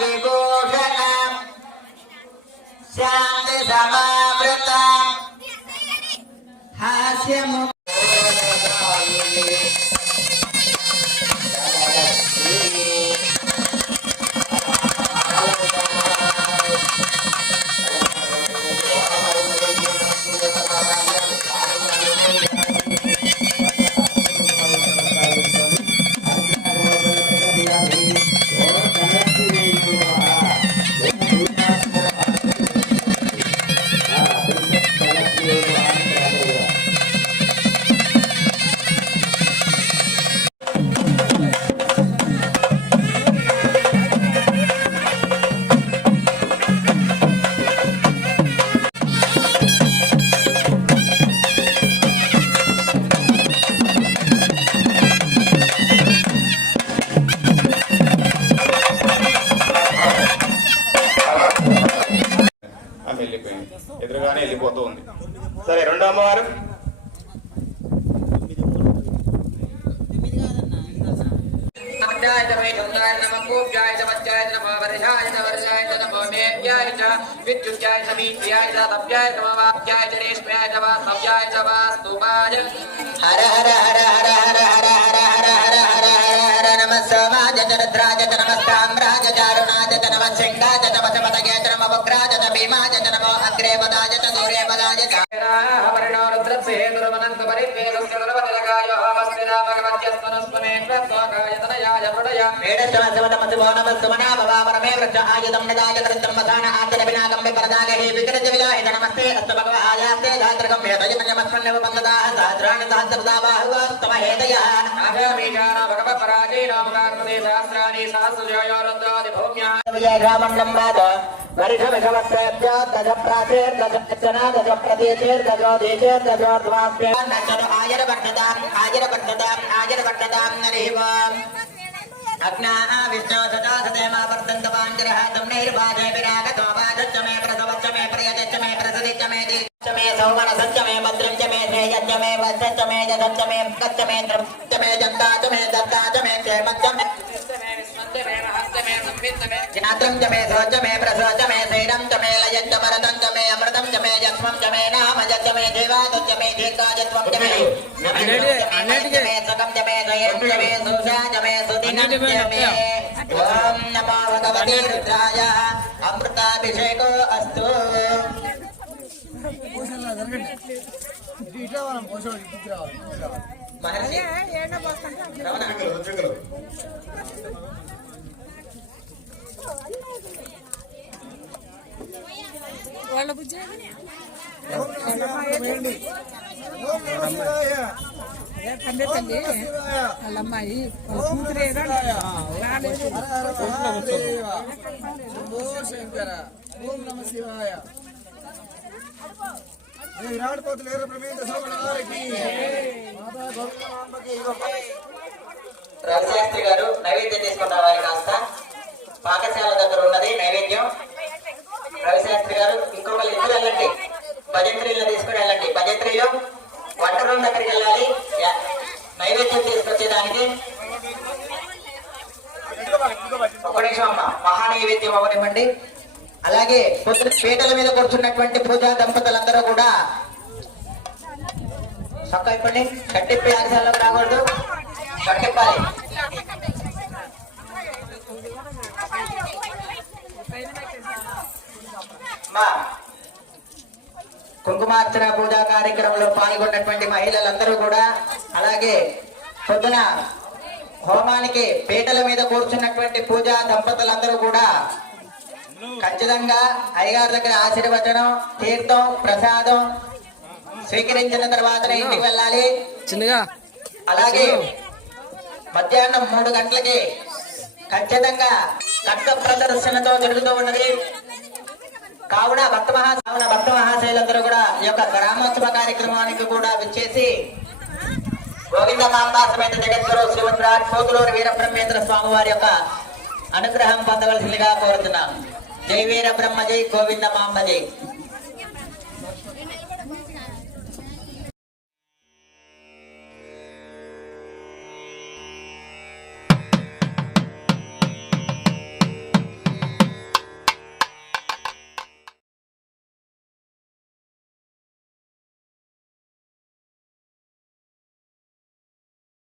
విభూషణం శాంతి సమావృతం హాస్యము ఎదురుగానే వెళ్ళిపోతూ ఉంది. సరే, రెండో అమ్మవారు హర హర హర హర హర హర హర హర హర హర హర నమ సమాజ చరద్రాజ నమస్తామ్రాజ చారుణాజ నమ శంగాజ నమ సమతగే నమ వక్రాజ భీమాజ నమ అగ్రే పదాజ దూరే పదాజ హవర్ణో రుద్రస్య దుర్మనంత పరివేదస్య దుర్వదలగాయ ఆవస్తినా భగవత్యస్తనస్మనే ప్రత్వాకాయ తనయాయ వృడయ వేడస్తమసమతమసమో నమస్సుమనా భవావరమే వృక్ష ఆయుధం నదాయ కృత్రమసాన ఆచర వినాగం విపరదాగే వికరజ విలాయ నమస్తే అస్త భగవాయాస్తే ధాత్రగం వేదయమన్యమస్మన్యవ పంగదాః సహస్రాణ సహస్రదా బాహువస్తమ హేతయ ఆగమీశాన భగవపరాజేన మగార్పదే సహస్రాణి సహస్రజయోరద్రాది భౌమ్యా విజయగ్రామండం వాద వర్షవిషవత్రేభ్య దజ ప్రాచేర్దజన దజ ప్రదేశేర్దజ దేశేర్దజోర్ధ్వాభ్య ఆయర వర్ధదాం ఆయర వర్ధదాం ఆయర వర్ధదాం నరివాం అజ్ఞాన విష్ణు సదా సదేమా వర్ధంత వాంజరః తం నైర్వాజే విరాగతో వాజచ్చ మే ప్రసవచ్చ మే ప్రియదచ్చ మే ప్రసదిచ్చ మే దీచ్చ మే సౌమన సచ్చ మే భద్రం చ మే శ్రేయచ్చ మే వచ్చ మే యదచ్చ మే కచ్చ మే త్రచ్చ మే జంతా చ మే దత్తా చ మే క్షేమచ్చ మే జ్ఞాతం చ మే సోచ మే ప్రసోచ మే శైరం చ మే లయం చ మరదం చ మే అమృతం చ మే జస్మం చ మే నామజ చ మే జీవాదం చ మే దీర్ఘాజత్వం చ మే సకం చ మే దయం చ మే సుషా చ మే సుదినం చ మే ఓం నమో భగవతే రుద్రాయ అమృతాభిషేకో అస్తు మహర్షి వాళ్ళ బుజ్జి తల్లి వాళ్ళ అమ్మాయి వాళ్ళ కూతురే రవిశాస్త్రి గారు నైవేద్యం తీసుకున్న వారి కాస్త పాకశాల దగ్గర ఉన్నది నైవేద్యం. రవిశాస్త్రి గారు ఇంకొకరు ఇద్దరు వెళ్ళండి, భజంత్రీలో తీసుకుని వెళ్ళండి. భజంత్రీలో వంట రూమ్ దగ్గరికి వెళ్ళాలి నైవేద్యం తీసుకొచ్చేదానికి. ఒక నిమిషం అమ్మ, మహానైవేద్యం అవ్వనివ్వండి. అలాగే పొద్దున పీటల మీద కూర్చున్నటువంటి పూజా దంపతులందరూ కూడా చక్క ఇప్పండి, కట్టిప్పి ఆలస్యాల్లోకి రాకూడదు, కట్టిప్పాలి. కుంకుమార్చన పూజా కార్యక్రమంలో పాల్గొన్నటువంటి మహిళలందరూ కూడా, అలాగే పొద్దున హోమానికి పీటల మీద కూర్చున్నటువంటి పూజా దంపతులందరూ కూడా ఖచ్చితంగా అయ్యగారి దగ్గర ఆశీర్వచనం, తీర్థం, ప్రసాదం స్వీకరించిన తర్వాతనే ఇంటికి వెళ్ళాలి. అలాగే మధ్యాహ్నం 3 గంటలకి ఖచ్చితంగా కట్ట ప్రదర్శనతో జరుగుతూ ఉన్నది. కావున భక్త మహాశైలందరూ కూడా ఈ యొక్క గ్రామోత్సవ కార్యక్రమానికి కూడా విచ్చేసి గోవిందమాంబ సమేత జగద్గురు శ్రీమద్రాజ్ పోతులూరు వీరబ్రహ్మేంద్ర స్వామి వారి యొక్క అనుగ్రహం పొందవలసిందిగా కోరుతున్నాం. జై వీర బ్రహ్మ, జై గోవిందమాంబ, జై.